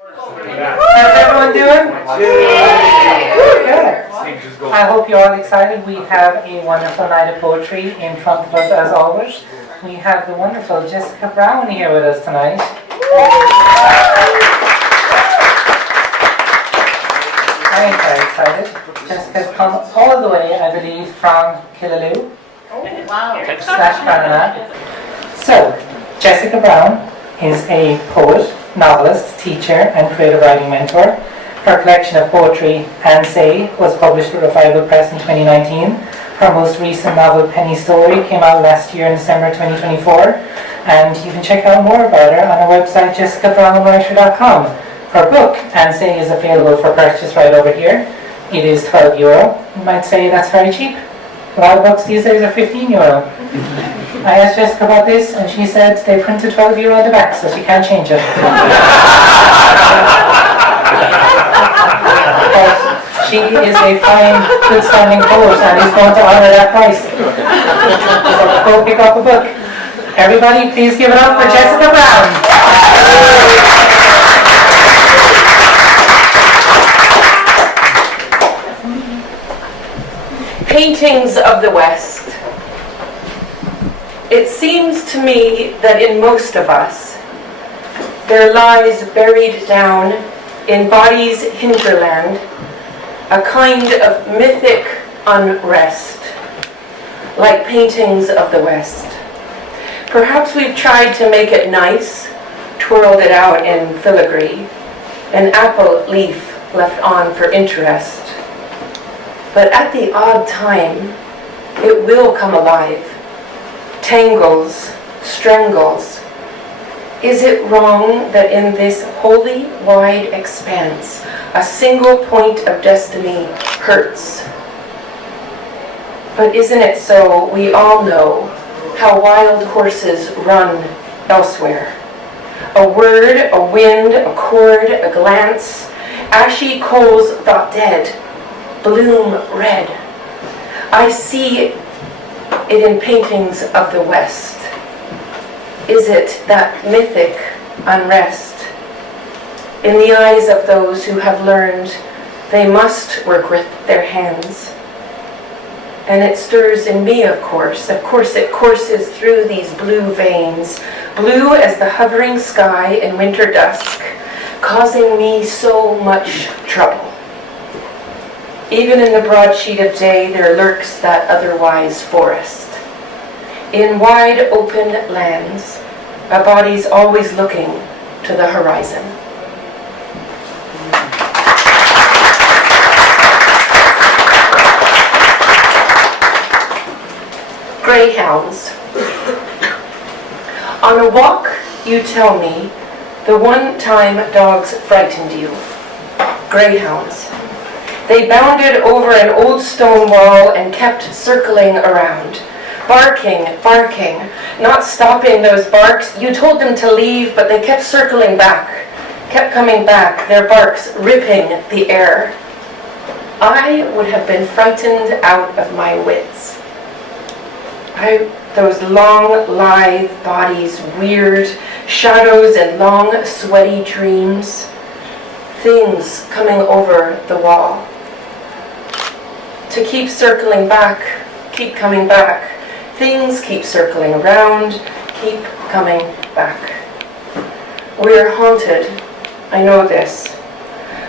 How's everyone doing? Good. I hope you're all excited. We have a wonderful night of poetry in front of us as always. We have the wonderful Jessica Browne here with us tonight. Very, very excited. Jessica's come all the way, I believe, from Killaloe. Wow. /Browne. So, Jessica Browne is a poet, novelist, teacher, and creative writing mentor. Her collection of poetry, And Say, was published with Revival Press in 2019. Her most recent novel, Penny Story, came out last year in December 2024. And you can check out more about her on her website, jessicabrownewriter.com. Her book, And Say, is available for purchase right over here. It is €12. You might say that's very cheap. A lot of books these days are €15. I asked Jessica about this, and she said they printed €12 on the back, so she can't change it. But she is a fine, good-standing poet, and is going to honor that price. So go pick up a book. Everybody, please give it up for Jessica Browne. Paintings of the West. It seems to me that in most of us, there lies buried down in body's hinterland a kind of mythic unrest, like paintings of the West. Perhaps we've tried to make it nice, twirled it out in filigree, an apple leaf left on for interest. But at the odd time, it will come alive, tangles, strangles. Is it wrong that in this wholly wide expanse, a single point of destiny hurts? But isn't it so? We all know how wild horses run elsewhere. A word, a wind, a chord, a glance, ashy coals thought dead, bloom red. I see it in paintings of the West. Is it that mythic unrest? In the eyes of those who have learned they must work with their hands. And it stirs in me, of course. Of course it courses through these blue veins, blue as the hovering sky in winter dusk, causing me so much trouble. Even in the broadsheet of day, there lurks that otherwise forest. In wide open lands, a body's always looking to the horizon. Greyhounds. On a walk, you tell me, the one time dogs frightened you. Greyhounds. They bounded over an old stone wall and kept circling around, barking, barking, not stopping those barks. You told them to leave, but they kept circling back, kept coming back, their barks ripping the air. I would have been frightened out of my wits. Those long, lithe bodies, weird shadows and long, sweaty dreams, things coming over the wall. To keep circling back, keep coming back. Things keep circling around, keep coming back. We are haunted, I know this.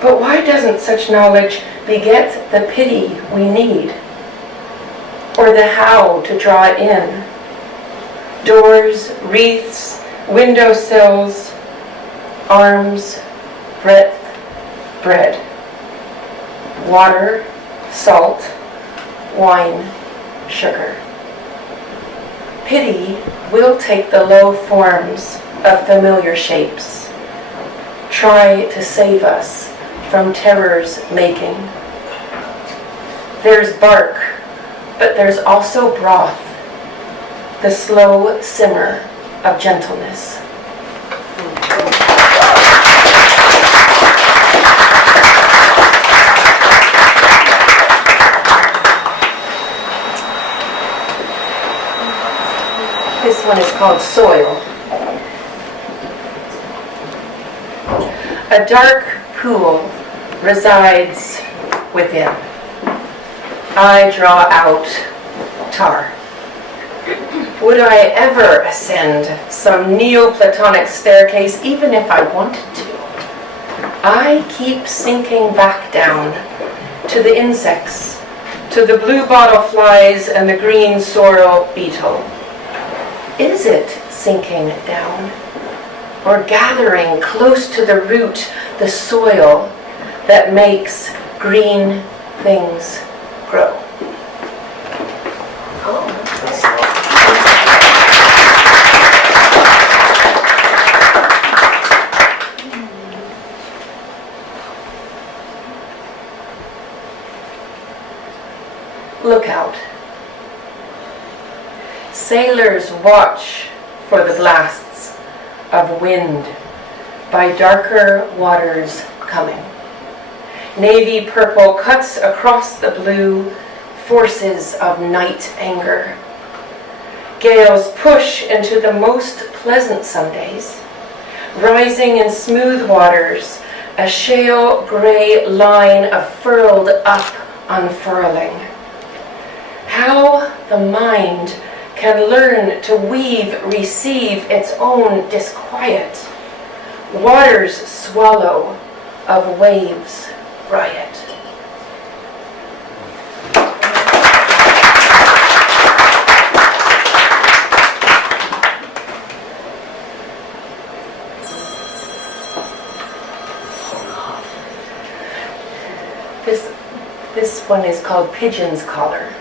But why doesn't such knowledge beget the pity we need? Or the how to draw it in? Doors, wreaths, windowsills, arms, breadth, bread. Water, salt, wine, sugar. Pity will take the low forms of familiar shapes. Try to save us from terror's making. There's bark, but there's also broth, the slow simmer of gentleness. This one is called Soil. A dark pool resides within. I draw out tar. Would I ever ascend some Neoplatonic staircase, even if I wanted to? I keep sinking back down to the insects, to the blue bottle flies and the green sorrel beetle. Is it sinking down, or gathering close to the root, the soil that makes green things grow? Look out. Sailors watch for the blasts of wind by darker waters coming. Navy purple cuts across the blue, forces of night anger. Gales push into the most pleasant Sundays, rising in smooth waters, a shale gray line of furled up unfurling. How the mind can learn to weave, receive its own disquiet. Waters swallow, of waves riot. This one is called Pigeon's Collar.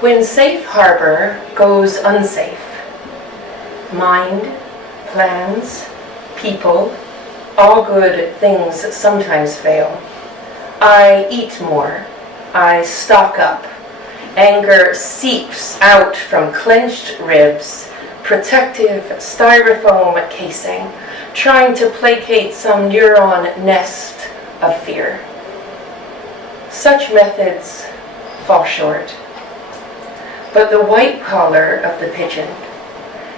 When safe harbor goes unsafe, mind, plans, people, all good things sometimes fail. I eat more, I stock up. Anger seeps out from clenched ribs, protective styrofoam casing, trying to placate some neuron nest of fear. Such methods fall short. But the white collar of the pigeon,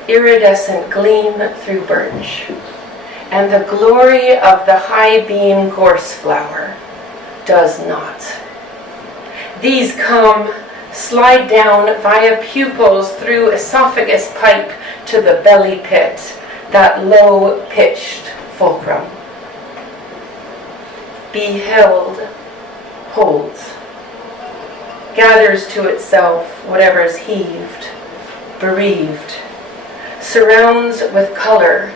iridescent gleam through birch, and the glory of the high beam gorse flower does not. These come, slide down via pupils through esophagus pipe to the belly pit, that low-pitched fulcrum. Beheld, holds, gathers to itself whatever's heaved, bereaved, surrounds with color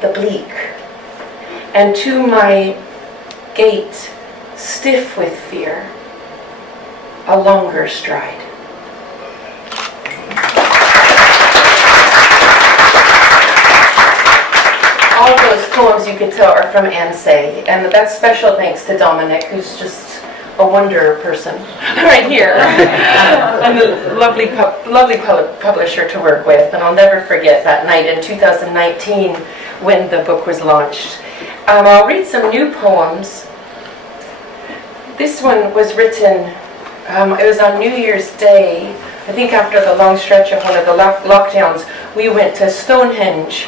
the bleak, and to my gait, stiff with fear, a longer stride. All those poems, you can tell, are from Anne Say, and that's special thanks to Dominic, who's just a wonder person right here, and a lovely publisher to work with. And I'll never forget that night in 2019 when the book was launched. I'll read some new poems. This one was written, it was on New Year's Day, I think after the long stretch of one of the lockdowns. We went to Stonehenge.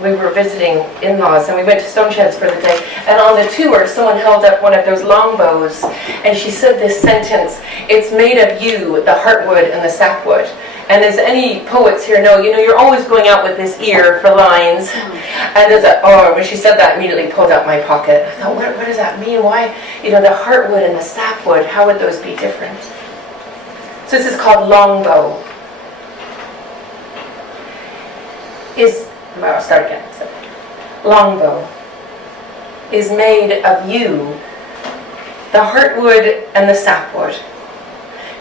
We were visiting in-laws, and we went to Stonehenge for the day. And on the tour, someone held up one of those longbows, and she said this sentence: "It's made of you, the heartwood and the sapwood." And as any poets here know, you're always going out with this ear for lines. And when she said that, I immediately pulled out my pocket. I thought, what does that mean? Why, the heartwood and the sapwood, how would those be different? So this is called Longbow. I'll start again. Longbow is made of you, the heartwood and the sapwood.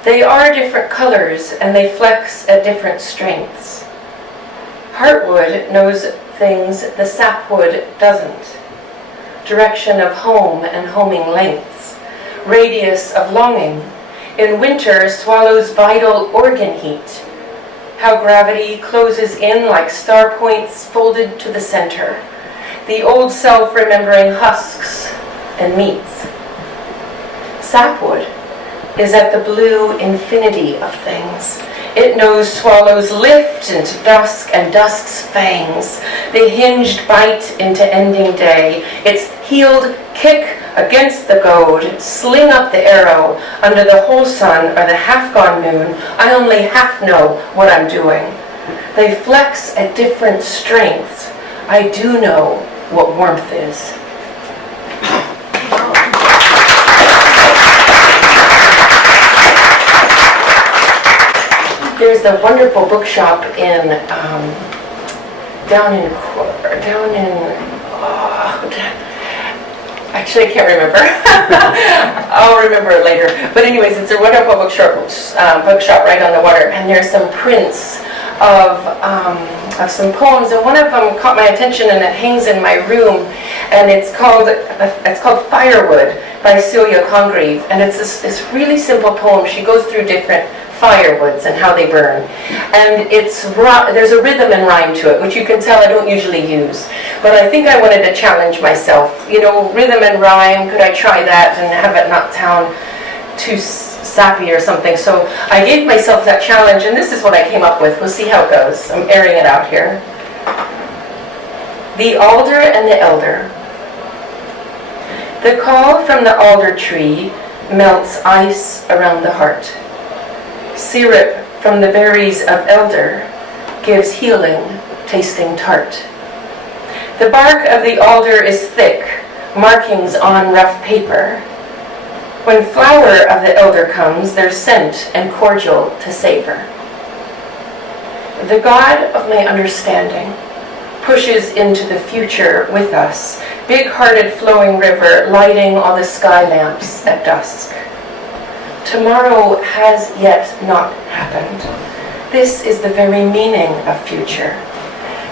They are different colors and they flex at different strengths. Heartwood knows things the sapwood doesn't. Direction of home and homing lengths. Radius of longing. In winter swallows vital organ heat. How gravity closes in like star points folded to the center. The old self remembering husks and meats. Sapwood is at the blue infinity of things. It knows swallows lift into dusk and dusk's fangs. The hinged bite into ending day. Its heeled kick against the goad, sling up the arrow under the whole sun or the half-gone moon. I only half know what I'm doing. They flex at different strengths. I do know what warmth is. There's a wonderful bookshop in actually I can't remember. I'll remember it later. But anyways, it's a wonderful bookshop right on the water, and there's some prints of some poems, and one of them caught my attention, and it hangs in my room, and it's called Firewood by Celia Congreve, and it's this really simple poem. She goes through different firewoods and how they burn, and there's a rhythm and rhyme to it, which you can tell I don't usually use, but I think I wanted to challenge myself. You know, rhythm and rhyme, could I try that and have it not sound too sappy or something? So I gave myself that challenge, and this is what I came up with. We'll see how it goes. I'm airing it out here. The Alder and the Elder. The call from the alder tree melts ice around the heart. Syrup from the berries of elder gives healing, tasting tart. The bark of the alder is thick, markings on rough paper. When flower of the elder comes, there's scent and cordial to savor. The God of my understanding pushes into the future with us, big-hearted flowing river lighting all the sky lamps at dusk. Tomorrow has yet not happened. This is the very meaning of future.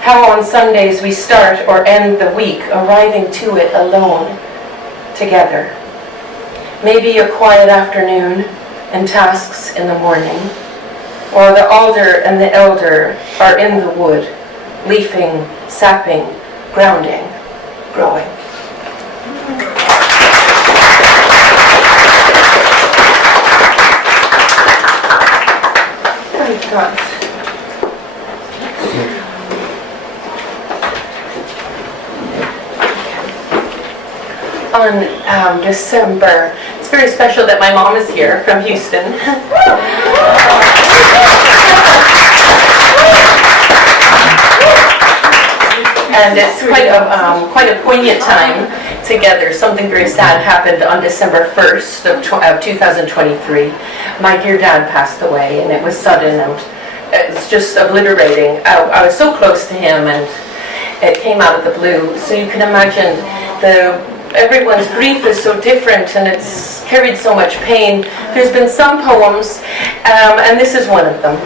How on Sundays we start or end the week, arriving to it alone, together. Maybe a quiet afternoon and tasks in the morning, while the alder and the elder are in the wood, leafing, sapping, grounding, growing. On December, it's very special that my mom is here from Houston. And it's quite a poignant time together. Something very sad happened on December 1st of 2023. My dear dad passed away, and it was sudden, and it's just obliterating. I was so close to him, and it came out of the blue. So you can imagine everyone's grief is so different, and it's carried so much pain. There's been some poems, and this is one of them.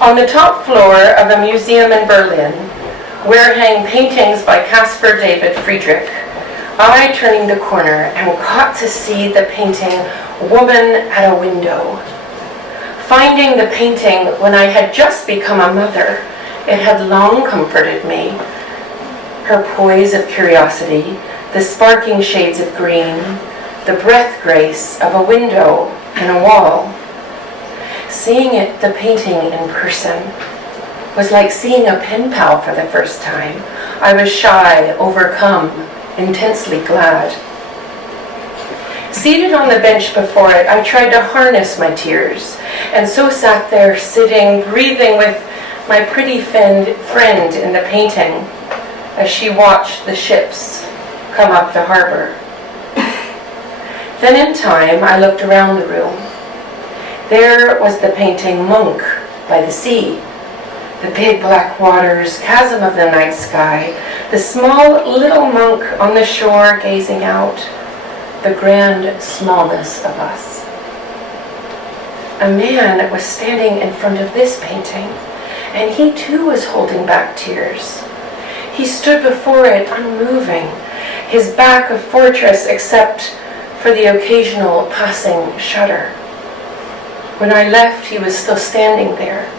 On the top floor of a museum in Berlin, where hang paintings by Caspar David Friedrich, I, turning the corner, am caught to see the painting Woman at a Window. Finding the painting when I had just become a mother, it had long comforted me. Her poise of curiosity, the sparking shades of green, the breath grace of a window in a wall. Seeing it, the painting in person, was like seeing a pen pal for the first time. I was shy, overcome, intensely glad. Seated on the bench before it, I tried to harness my tears, and so sat there sitting, breathing with my pretty friend in the painting as she watched the ships come up the harbor. Then in time, I looked around the room. There was the painting Monk by the sea, the big black waters, chasm of the night sky, the small little monk on the shore gazing out, the grand smallness of us. A man was standing in front of this painting, and he too was holding back tears. He stood before it unmoving, his back a fortress except for the occasional passing shudder. When I left, he was still standing there.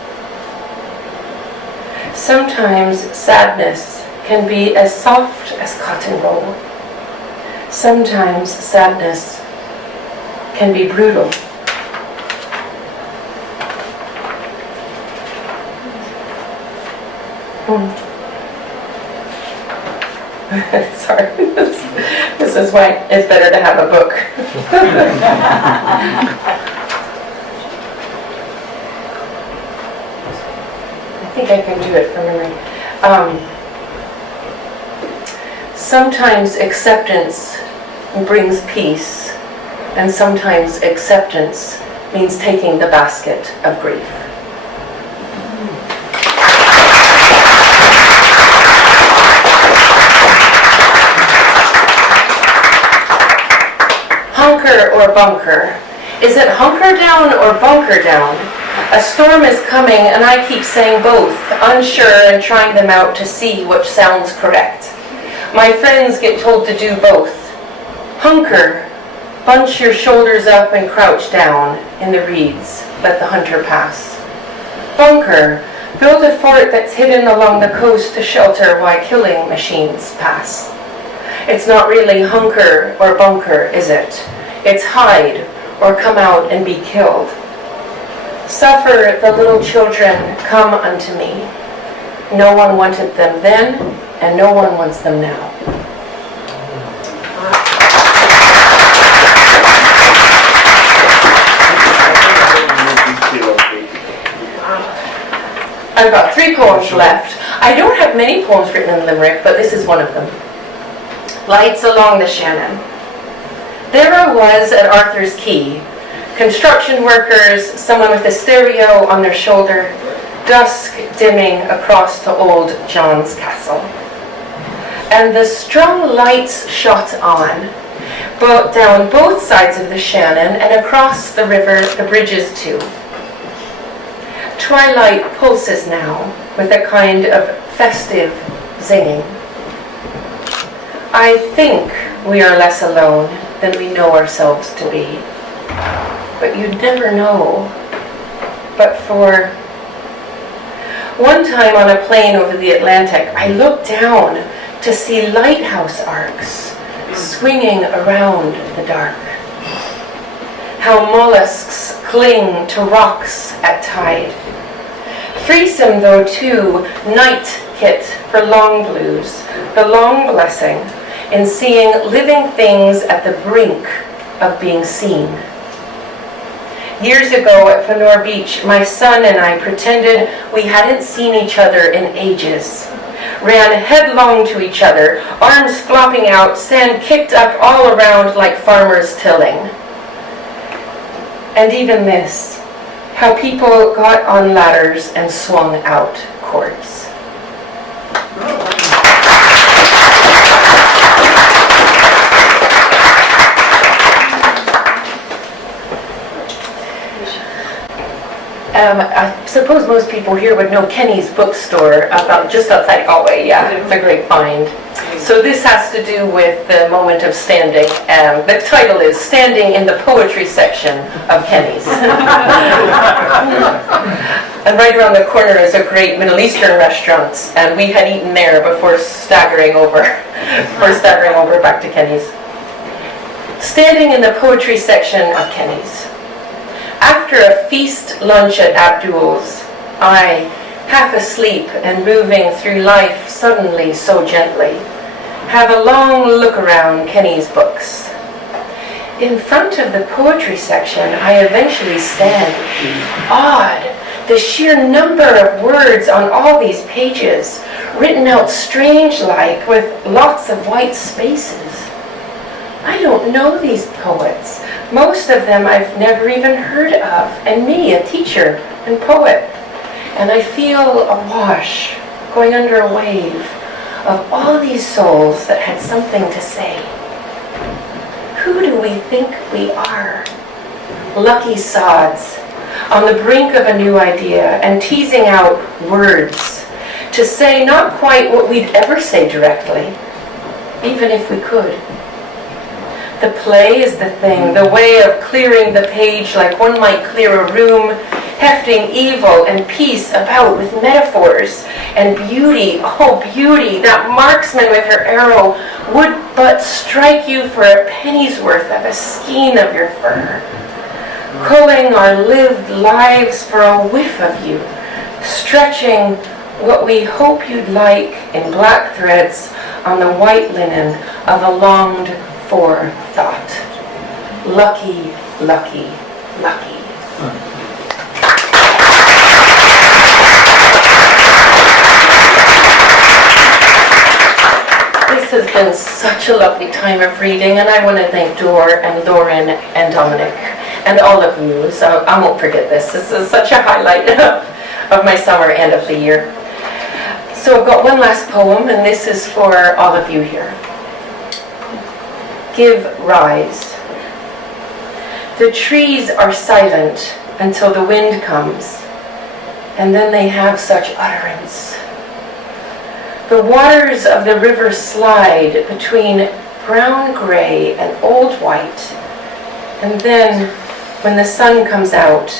Sometimes sadness can be as soft as cotton wool. Sometimes sadness can be brutal Sorry, this is why it's better to have a book. I think I can do it from memory. Sometimes acceptance brings peace, and sometimes acceptance means taking the basket of grief. Hunker or bunker? Is it hunker down or bunker down? A storm is coming and I keep saying both, unsure and trying them out to see which sounds correct. My friends get told to do both. Hunker, bunch your shoulders up and crouch down in the reeds, let the hunter pass. Bunker, build a fort that's hidden along the coast to shelter while killing machines pass. It's not really hunker or bunker, is it? It's hide or come out and be killed. Suffer the little children, come unto me. No one wanted them then, and no one wants them now. I've got 3 poems left. I don't have many poems written in Limerick, but this is one of them. Lights along the Shannon. There I was at Arthur's Quay. Construction workers, someone with a stereo on their shoulder, dusk dimming across to old John's castle. And the strong lights shot on, down both sides of the Shannon and across the river, the bridges too. Twilight pulses now with a kind of festive zinging. I think we are less alone than we know ourselves to be. But you'd never know. But for one time on a plane over the Atlantic, I looked down to see lighthouse arcs swinging around the dark. How mollusks cling to rocks at tide. Threesome though too, night hit for long blues, the long blessing in seeing living things at the brink of being seen. Years ago at Fanor Beach, my son and I pretended we hadn't seen each other in ages. Ran headlong to each other, arms flopping out, sand kicked up all around like farmers tilling. And even this, how people got on ladders and swung out cords. I suppose most people here would know Kenny's bookstore just outside Galway. Yeah, it's a great find. So this has to do with the moment of standing. The title is Standing in the Poetry Section of Kenny's. And right around the corner is a great Middle Eastern restaurant, and we had eaten there before staggering over back to Kenny's. Standing in the Poetry Section of Kenny's. After a feast lunch at Abdul's, I, half asleep and moving through life suddenly so gently, have a long look around Kenny's books. In front of the poetry section, I eventually stand, awed, the sheer number of words on all these pages, written out strange-like with lots of white spaces. I don't know these poets. Most of them I've never even heard of, and me, a teacher and poet. And I feel awash, going under a wave of all these souls that had something to say. Who do we think we are? Lucky sods, on the brink of a new idea and teasing out words to say not quite what we'd ever say directly, even if we could. The play is the thing, the way of clearing the page like one might clear a room, hefting evil and peace about with metaphors and beauty. Oh, beauty, that marksman with her arrow would but strike you for a penny's worth of a skein of your fur. Culling our lived lives for a whiff of you, stretching what we hope you'd like in black threads on the white linen of a longed-for thought. Lucky, lucky, lucky. This has been such a lovely time of reading, and I want to thank D'or and Lauren and Dominic and all of you. So I won't forget this. This is such a highlight of my summer and of the year. So I've got one last poem, and this is for all of you here. Give rise. The trees are silent until the wind comes, and then they have such utterance. The waters of the river slide between brown gray and old white, and then, when the sun comes out,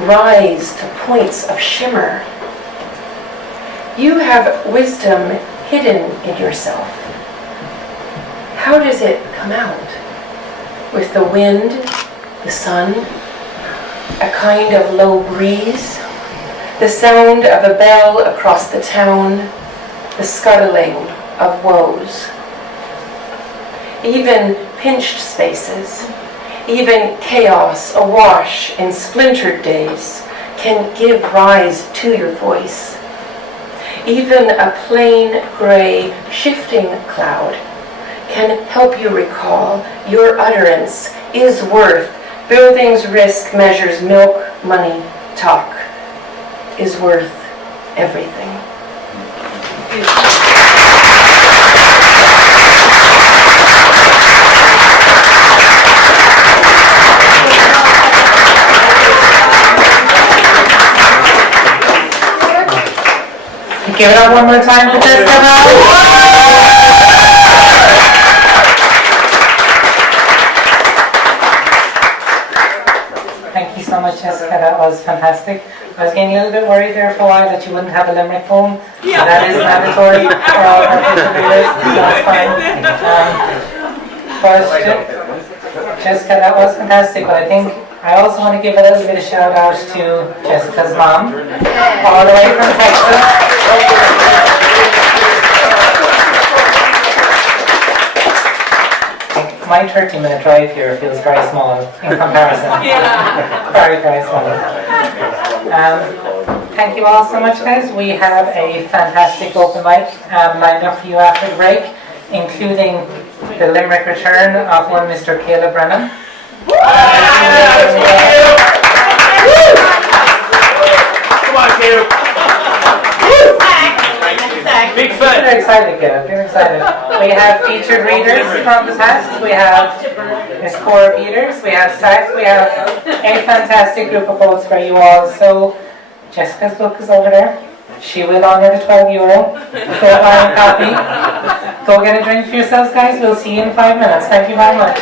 rise to points of shimmer. You have wisdom hidden in yourself. How does it come out? With the wind, the sun, a kind of low breeze, the sound of a bell across the town, the scuttling of woes. Even pinched spaces, even chaos awash in splintered days can give rise to your voice. Even a plain gray shifting cloud can help you recall your utterance is worth. Buildings risk measures milk, money, talk is worth everything. Give it up one more time for Jessica. Thank you so much, Jessica. That was fantastic. I was getting a little bit worried there for a while that you wouldn't have a limerick poem. So that is mandatory for all our future readers. That's fine. But Jessica, that was fantastic. But I think I also want to give a little bit of shout out to Jessica's mom, all the way from Texas. My 30-minute drive here feels very small in comparison. Very, very small. Thank you all so much, guys. We have a fantastic open mic lined up for you after the break, including the Limerick return of one Mr. Browne. Come on, Caleb. Big fan. We're excited, Caleb. We're excited. We have featured readers from the past. We have Miss Cora Peters. We have Zach. We have a fantastic group of poets for you all. So Jessica's book is over there. She will honour the €12. Go buy a copy. Go get a drink for yourselves, guys. We'll see you in 5 minutes. Thank you very much.